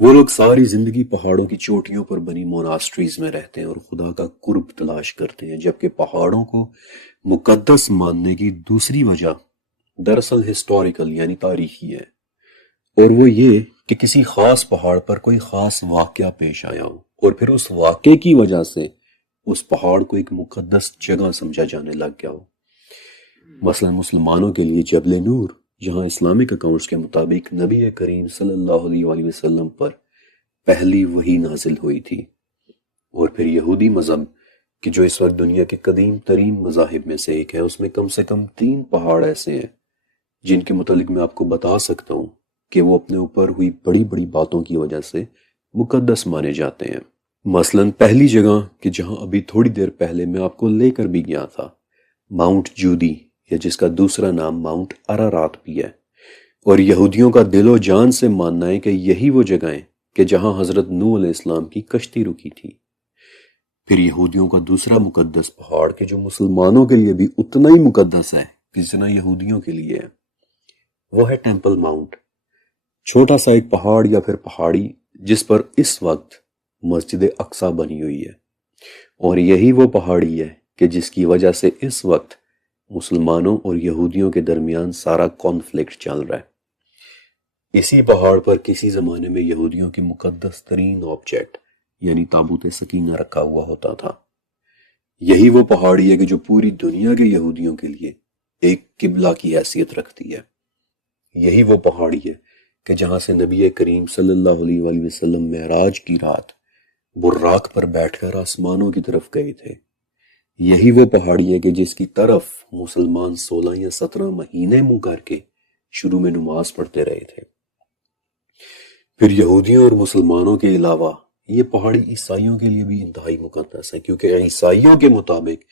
وہ لوگ ساری زندگی پہاڑوں کی چوٹیوں پر بنی موناسٹریز میں رہتے ہیں اور خدا کا قرب تلاش کرتے ہیں، جبکہ پہاڑوں کو مقدس ماننے کی دوسری وجہ دراصل ہسٹوریکل یعنی تاریخی ہے، اور وہ یہ کہ کسی خاص پہاڑ پر کوئی خاص واقعہ پیش آیا ہو، اور پھر اس واقعے کی وجہ سے اس پہاڑ کو ایک مقدس جگہ سمجھا جانے لگ گیا ہو۔ مثلا مسلمانوں کے لیے جبل نور، جہاں اسلامک اکاؤنٹس کے مطابق نبی کریم صلی اللہ علیہ وآلہ وسلم پر پہلی وحی نازل ہوئی تھی، اور پھر یہودی مذہب کہ جو اس وقت دنیا کے قدیم ترین مذاہب میں سے ایک ہے، اس میں کم سے کم 3 پہاڑ ایسے ہیں جن کے متعلق میں آپ کو بتا سکتا ہوں کہ وہ اپنے اوپر ہوئی بڑی بڑی باتوں کی وجہ سے مقدس مانے جاتے ہیں۔ مثلا پہلی جگہ کہ جہاں ابھی تھوڑی دیر پہلے میں آپ کو لے کر بھی گیا تھا، ماؤنٹ جودی، یا جس کا دوسرا نام ماؤنٹ ارارات بھی ہے، اور یہودیوں کا دل و جان سے ماننا ہے کہ یہی وہ جگہیں کہ جہاں حضرت نوح علیہ السلام کی کشتی رکی تھی۔ پھر یہودیوں کا دوسرا مقدس پہاڑ کہ جو مسلمانوں کے لیے بھی اتنا ہی مقدس ہے جتنا یہودیوں کے لیے ہے، وہ ہے ٹیمپل ماؤنٹ، چھوٹا سا ایک پہاڑ یا پھر پہاڑی جس پر اس وقت مسجد اقصی بنی ہوئی ہے، اور یہی وہ پہاڑی ہے کہ جس کی وجہ سے اس وقت مسلمانوں اور یہودیوں کے درمیان سارا کانفلکٹ چل رہا ہے۔ اسی پہاڑ پر کسی زمانے میں یہودیوں کی مقدس ترین آبجیکٹ یعنی تابوت سکینہ رکھا ہوا ہوتا تھا۔ یہی وہ پہاڑی ہے کہ جو پوری دنیا کے یہودیوں کے لیے ایک قبلہ کی حیثیت رکھتی ہے۔ یہی وہ پہاڑی ہے کہ جہاں سے نبی کریم صلی اللہ علیہ وآلہ وسلم معراج کی رات براق پر بیٹھ کر آسمانوں کی طرف گئے تھے۔ یہی وہ پہاڑی ہے کہ جس کی طرف مسلمان 16 یا 17 مہینے منہ کر کے شروع میں نماز پڑھتے رہے تھے۔ پھر یہودیوں اور مسلمانوں کے علاوہ یہ پہاڑی عیسائیوں کے لیے بھی انتہائی مقدس ہے، کیونکہ عیسائیوں کے مطابق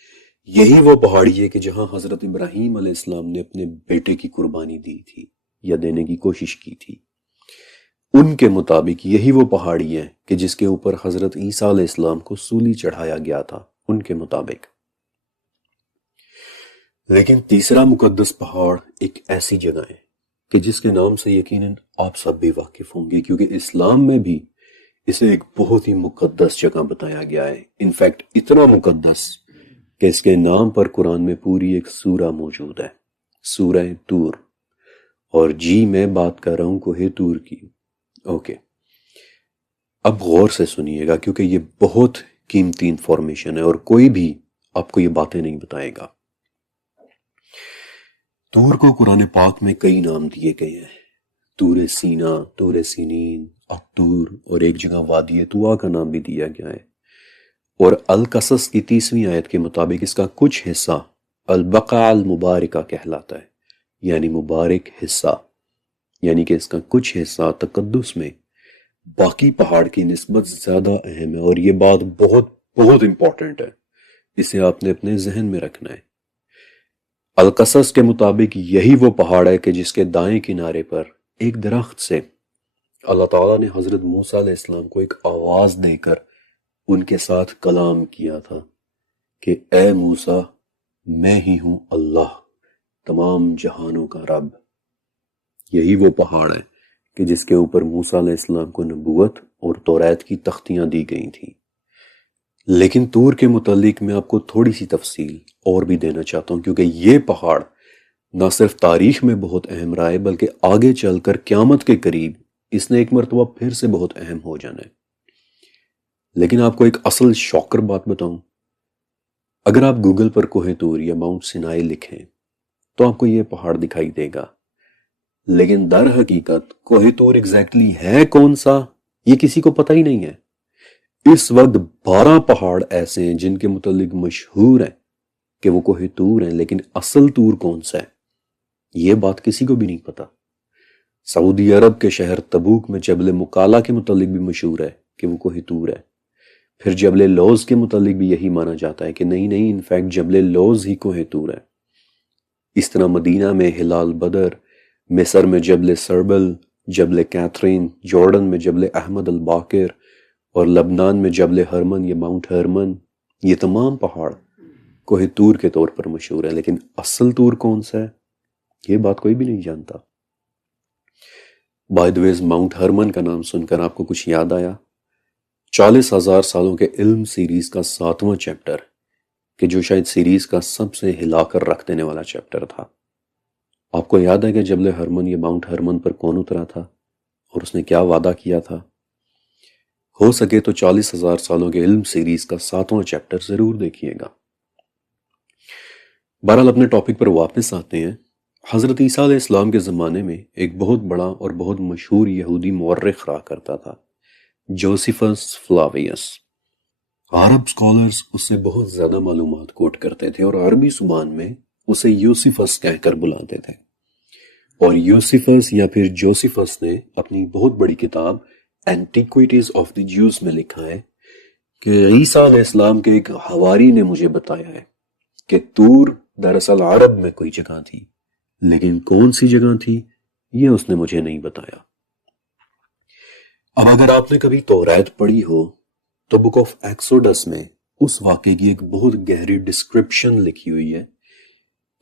یہی وہ پہاڑی ہے کہ جہاں حضرت ابراہیم علیہ السلام نے اپنے بیٹے کی قربانی دی تھی یا دینے کی کوشش کی تھی۔ ان کے مطابق یہی وہ پہاڑی ہے کہ جس کے اوپر حضرت عیسیٰ علیہ السلام کو سولی چڑھایا گیا تھا، ان کے مطابق۔ لیکن تیسرا مقدس پہاڑ ایک ایسی جگہ ہے کہ جس کے نام سے یقیناً آپ سب بھی واقف ہوں گے، کیونکہ اسلام میں بھی اسے ایک بہت ہی مقدس جگہ بتایا گیا ہے۔ انفیکٹ اتنا مقدس کہ اس کے نام پر قرآن میں پوری ایک سورہ موجود ہے، سورہ طور، اور جی میں بات کر رہا ہوں کوہ طور کی۔ اوکے، اب غور سے سنیے گا کیونکہ یہ بہت قیمتی انفارمیشن ہے اور کوئی بھی آپ کو یہ باتیں نہیں بتائے گا۔ طور کو قرآن پاک میں کئی نام دیے گئے ہیں، طور سینا، طور سینین، الطور، اور ایک جگہ وادی طوا کا نام بھی دیا گیا ہے۔ اور القصص کی 30ویں آیت کے مطابق اس کا کچھ حصہ البقاع المبارکہ کہلاتا ہے، یعنی مبارک حصہ، یعنی کہ اس کا کچھ حصہ تقدس میں باقی پہاڑ کی نسبت زیادہ اہم ہے، اور یہ بات بہت بہت امپورٹنٹ ہے، اسے آپ نے اپنے ذہن میں رکھنا ہے۔ القصص کے مطابق یہی وہ پہاڑ ہے کہ جس کے دائیں کنارے پر ایک درخت سے اللہ تعالیٰ نے حضرت موسیٰ علیہ السلام کو ایک آواز دے کر ان کے ساتھ کلام کیا تھا کہ اے موسیٰ، میں ہی ہوں اللہ، تمام جہانوں کا رب۔ یہی وہ پہاڑ ہے کہ جس کے اوپر موسیٰ علیہ السلام کو نبوت اور توریت کی تختیاں دی گئی تھیں۔ لیکن طور کے متعلق میں آپ کو تھوڑی سی تفصیل اور بھی دینا چاہتا ہوں، کیونکہ یہ پہاڑ نہ صرف تاریخ میں بہت اہم رہا ہے بلکہ آگے چل کر قیامت کے قریب اس نے ایک مرتبہ پھر سے بہت اہم ہو جانا ہے۔ لیکن آپ کو ایک اصل شاکر بات بتاؤں، اگر آپ گوگل پر کوہ طور یا ماؤنٹ سینائی لکھیں تو آپ کو یہ پہاڑ دکھائی دے گا، لیکن در حقیقت کوہ طور ایگزیکٹلی ہے کون سا یہ کسی کو پتہ ہی نہیں ہے۔ اس وقت 12 پہاڑ ایسے ہیں جن کے متعلق مشہور ہیں کہ وہ کوہ طور ہیں، لیکن اصل طور کون سا ہے یہ بات کسی کو بھی نہیں پتا۔ سعودی عرب کے شہر تبوک میں جبل مکالا کے متعلق بھی مشہور ہے کہ وہ کوہ طور ہے۔ پھر جبل لوز کے متعلق بھی یہی مانا جاتا ہے کہ نہیں انفیکٹ جبل لوز ہی کوہ طور ہے۔ اس طرح مدینہ میں ہلال بدر، مصر میں جبل سربل، جبل کیتھرین، جارڈن میں جبل احمد الباقر، اور لبنان میں جبل ہرمن یا ماؤنٹ ہرمن، یہ تمام پہاڑ کوہ طور کے طور پر مشہور ہے، لیکن اصل طور کون سا ہے یہ بات کوئی بھی نہیں جانتا۔ By the way, Mount Hermann کا نام سن کر آپ کو کچھ یاد آیا؟ 40,000 سالوں کے علم سیریز کا 7واں چیپٹر، کہ جو شاید سیریز کا سب سے ہلا کر رکھ دینے والا چیپٹر تھا، آپ کو یاد ہے کہ جبل ہرمن یا ماؤنٹ ہرمن پر کون اترا تھا اور اس نے کیا وعدہ کیا تھا؟ ہو سکے تو 40,000 سالوں کے علم سیریز کا 7واں چیپٹر ضرور دیکھیے گا۔ بہرحال اپنے ٹاپک پر واپس آتے ہیں۔ حضرت عیسیٰ علیہ السلام کے زمانے میں ایک بہت بڑا اور بہت مشہور یہودی مورخ رہا کرتا تھا، جوسیفس فلاویس۔ عرب سکولرز اس سے بہت زیادہ معلومات کوٹ کرتے تھے اور عربی زبان میں اسے یوسیفس کہہ کر بلاتے تھے، اور یوسیفس یا پھر جوسیفس نے اپنی بہت بڑی کتاب اینٹیکویٹیز آف دی جیوز میں لکھا ہے کہ عیسیٰ علیہ السلام کے ایک حواری نے مجھے بتایا ہے کہ طور دراصل عرب میں کوئی جگہ تھی، لیکن کون سی جگہ تھی یہ اس نے مجھے نہیں بتایا۔ اب اگر آپ نے کبھی توریت پڑھی ہو تو بک آف ایکسوڈس میں اس واقعے کی ایک بہت گہری ڈسکرپشن لکھی ہوئی ہے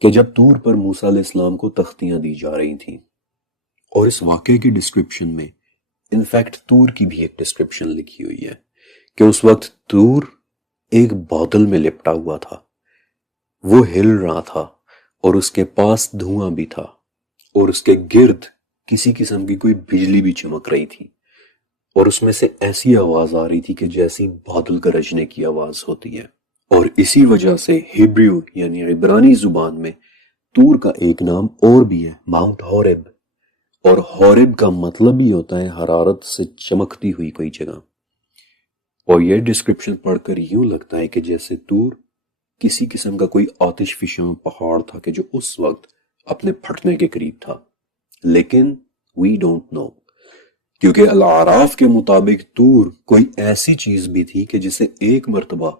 کہ جب طور پر موسیٰ علیہ السلام کو تختیاں دی جا رہی تھیں، اور اس واقعے کی ڈسکرپشن میں انفیکٹ طور کی بھی ایک ڈسکرپشن لکھی ہوئی ہے کہ اس وقت طور ایک بادل میں لپٹا ہوا تھا، وہ ہل رہا تھا اور اس کے پاس دھواں بھی تھا، اور اس کے گرد کسی قسم کی کوئی بجلی بھی چمک رہی تھی، اور اس میں سے ایسی آواز آ رہی تھی کہ جیسی بادل گرجنے کی آواز ہوتی ہے۔ اور اسی وجہ سے ہیبریو یعنی عبرانی زبان میں طور کا ایک نام اور بھی ہے، ماؤنٹ ہورب، اور ہورب کا مطلب ہی ہوتا ہے حرارت سے چمکتی ہوئی کوئی جگہ۔ اور یہ ڈسکرپشن پڑھ کر یوں لگتا ہے کہ جیسے طور کسی قسم کا کوئی آتش فشاں پہاڑ تھا کہ جو اس وقت اپنے پھٹنے کے قریب تھا، لیکن وی ڈونٹ نو، کیونکہ الاعراف کے مطابق طور کوئی ایسی چیز بھی تھی کہ جسے ایک مرتبہ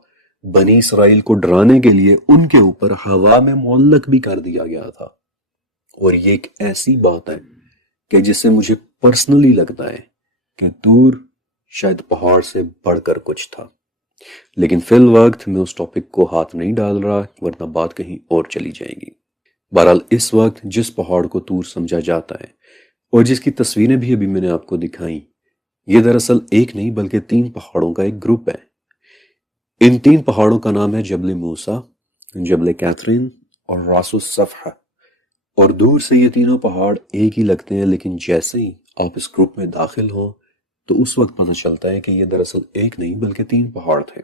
بنی اسرائیل کو ڈرانے کے لیے ان کے اوپر ہوا میں معلق بھی کر دیا گیا تھا۔ اور یہ ایک ایسی بات ہے کہ جس سے مجھے پرسنلی لگتا ہے کہ طور شاید پہاڑ سے بڑھ کر کچھ تھا، لیکن فی الوقت میں اس ٹاپک کو ہاتھ نہیں ڈال رہا ورنہ بات کہیں اور چلی جائے گی۔ بہرحال اس وقت جس پہاڑ کو طور سمجھا جاتا ہے اور جس کی تصویریں بھی ابھی میں نے آپ کو دکھائیں، یہ دراصل ایک نہیں بلکہ 3 پہاڑوں کا ایک گروپ ہے۔ ان 3 پہاڑوں کا نام ہے جبل موسیٰ، جبل کیتھرین اور راس الصفحہ، اور دور سے یہ تینوں پہاڑ ایک ہی لگتے ہیں، لیکن جیسے ہی آپ اس گروپ میں داخل ہوں تو اس وقت پتہ چلتا ہے کہ یہ دراصل ایک نہیں بلکہ 3 پہاڑ تھے۔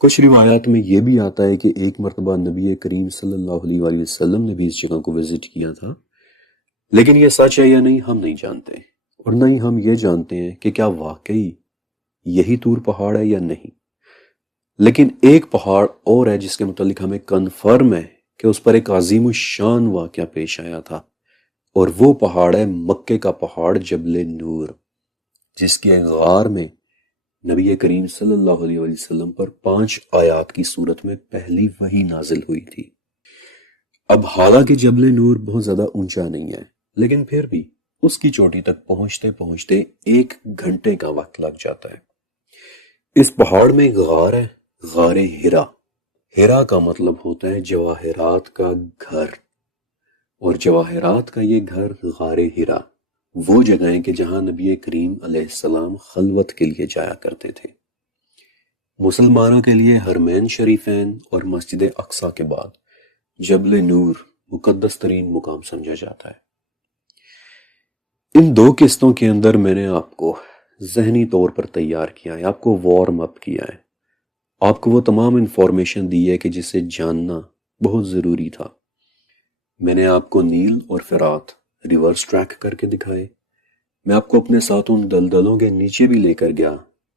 کچھ روایات میں یہ بھی آتا ہے کہ ایک مرتبہ نبی کریم صلی اللہ علیہ وآلہ وسلم نے بھی اس جگہ کو وزٹ کیا تھا، لیکن یہ سچ ہے یا نہیں ہم نہیں جانتے، اور نہ ہی ہم یہ جانتے ہیں کہ کیا واقعی یہی طور پہاڑ ہے یا نہیں۔ لیکن ایک پہاڑ اور ہے جس کے متعلق ہمیں کنفرم ہے کہ اس پر ایک عظیم الشان واقعہ پیش آیا تھا، اور وہ پہاڑ ہے مکے کا پہاڑ جبل نور، جس کے غار میں نبی کریم صلی اللہ علیہ وسلم پر 5 آیات کی صورت میں پہلی وحی نازل ہوئی تھی۔ اب حالانکہ جبل نور بہت زیادہ اونچا نہیں ہے، لیکن پھر بھی اس کی چوٹی تک پہنچتے پہنچتے 1 گھنٹے کا وقت لگ جاتا ہے۔ اس پہاڑ میں ایک غار ہے، غار ہرا۔ ہرا کا مطلب ہوتا ہے جواہرات کا گھر، اور جواہرات کا یہ گھر غار ہرا وہ جگہیں کہ جہاں نبی کریم علیہ السلام خلوت کے لیے جایا کرتے تھے۔ مسلمانوں کے لیے حرمین شریفین اور مسجد اقصی کے بعد جبل نور مقدس ترین مقام سمجھا جاتا ہے۔ ان 2 قسطوں کے اندر میں نے آپ کو ذہنی طور پر تیار کیا ہے، آپ کو وارم اپ کیا ہے، آپ کو وہ تمام انفارمیشن دی ہے کہ جسے جاننا بہت ضروری تھا۔ میں نے آپ کو نیل اور فرات ریورس ٹریک کر کے دکھائے، میں آپ کو اپنے ساتھ ان دلدلوں کے نیچے بھی لے کر گیا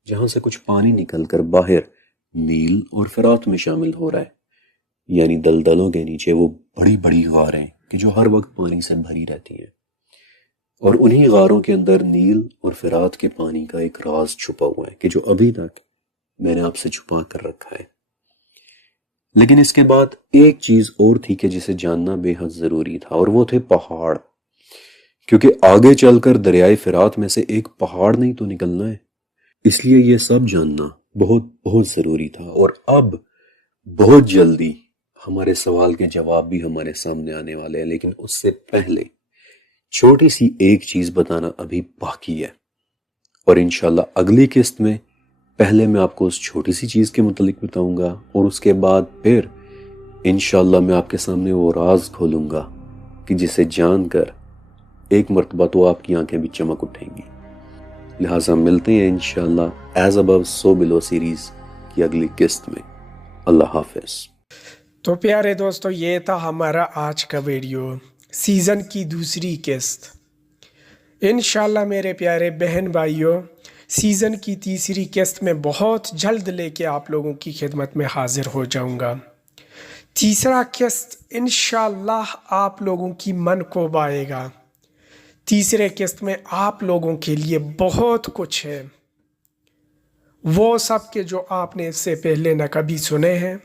جہاں سے کچھ پانی نکل کر باہر نیل اور فرات میں شامل ہو رہا ہے، یعنی دلدلوں کے نیچے وہ بڑی بڑی غاریں کہ جو ہر وقت پانی سے بھری رہتی ہیں، اور انہی غاروں کے اندر نیل اور فرات کے پانی کا ایک راز چھپا ہوا ہے کہ جو ابھی تک میں نے آپ سے چھپا کر رکھا ہے۔ لیکن اس کے بعد ایک چیز اور تھی کہ جسے جاننا بے حد ضروری تھا، اور وہ تھے پہاڑ، کیونکہ آگے چل کر دریائے فرات میں سے ایک پہاڑ نہیں تو نکلنا ہے، اس لیے یہ سب جاننا بہت بہت ضروری تھا۔ اور اب بہت جلدی ہمارے سوال کے جواب بھی ہمارے سامنے آنے والے ہیں، لیکن اس سے پہلے چھوٹی سی ایک چیز بتانا ابھی باقی ہے، اور انشاءاللہ اگلی قسط میں پہلے میں آپ کو اس چھوٹی سی چیز کے متعلق بتاؤں گا، اور اس کے بعد پھر انشاءاللہ میں آپ کے سامنے وہ راز کھولوں گا کہ جسے جان کر ایک مرتبہ تو آپ کی آنکھیں بھی چمک اٹھیں گی۔ لہٰذا ملتے ہیں انشاءاللہ ایز ابو سو بلو سیریز کی اگلی قسط میں۔ اللہ حافظ۔ تو پیارے دوستو، یہ تھا ہمارا آج کا ویڈیو، سیزن کی 2 قسط۔ انشاءاللہ میرے پیارے بہن بھائیوں، سیزن کی 3 قسط میں بہت جلد لے کے آپ لوگوں کی خدمت میں حاضر ہو جاؤں گا۔ 3 قسط انشاءاللہ آپ لوگوں کی من کو بائے گا۔ 3 قسط میں آپ لوگوں کے لیے بہت کچھ ہے، وہ سب کے جو آپ نے اس سے پہلے نہ کبھی سنے ہیں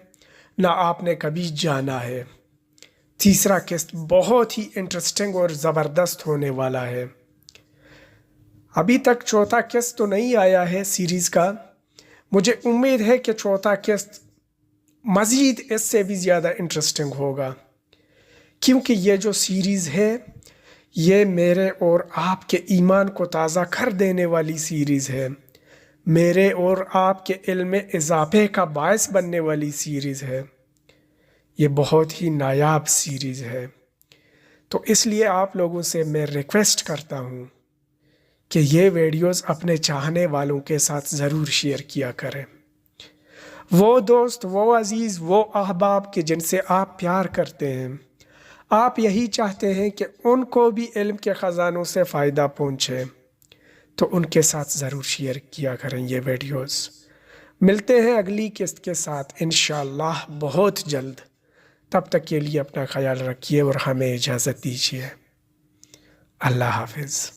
نہ آپ نے کبھی جانا ہے۔ 3 قسط بہت ہی انٹرسٹنگ اور زبردست ہونے والا ہے۔ ابھی تک 4تھا قسط تو نہیں آیا ہے سیریز کا، مجھے امید ہے کہ 4تھا قسط مزید اس سے بھی زیادہ انٹرسٹنگ ہوگا، کیونکہ یہ جو سیریز ہے یہ میرے اور آپ کے ایمان کو تازہ کر دینے والی سیریز ہے، میرے اور آپ کے علم میں اضافے کا باعث بننے والی سیریز ہے، یہ بہت ہی نایاب سیریز ہے۔ تو اس لیے آپ لوگوں سے میں ریکویسٹ کرتا ہوں کہ یہ ویڈیوز اپنے چاہنے والوں کے ساتھ ضرور شیئر کیا کریں، وہ دوست، وہ عزیز، وہ احباب کہ جن سے آپ پیار کرتے ہیں، آپ یہی چاہتے ہیں کہ ان کو بھی علم کے خزانوں سے فائدہ پہنچے، تو ان کے ساتھ ضرور شیئر کیا کریں یہ ویڈیوز۔ ملتے ہیں اگلی قسط کے ساتھ انشاءاللہ بہت جلد، تب تک کے لیے اپنا خیال رکھیے اور ہمیں اجازت دیجیے۔ اللہ حافظ۔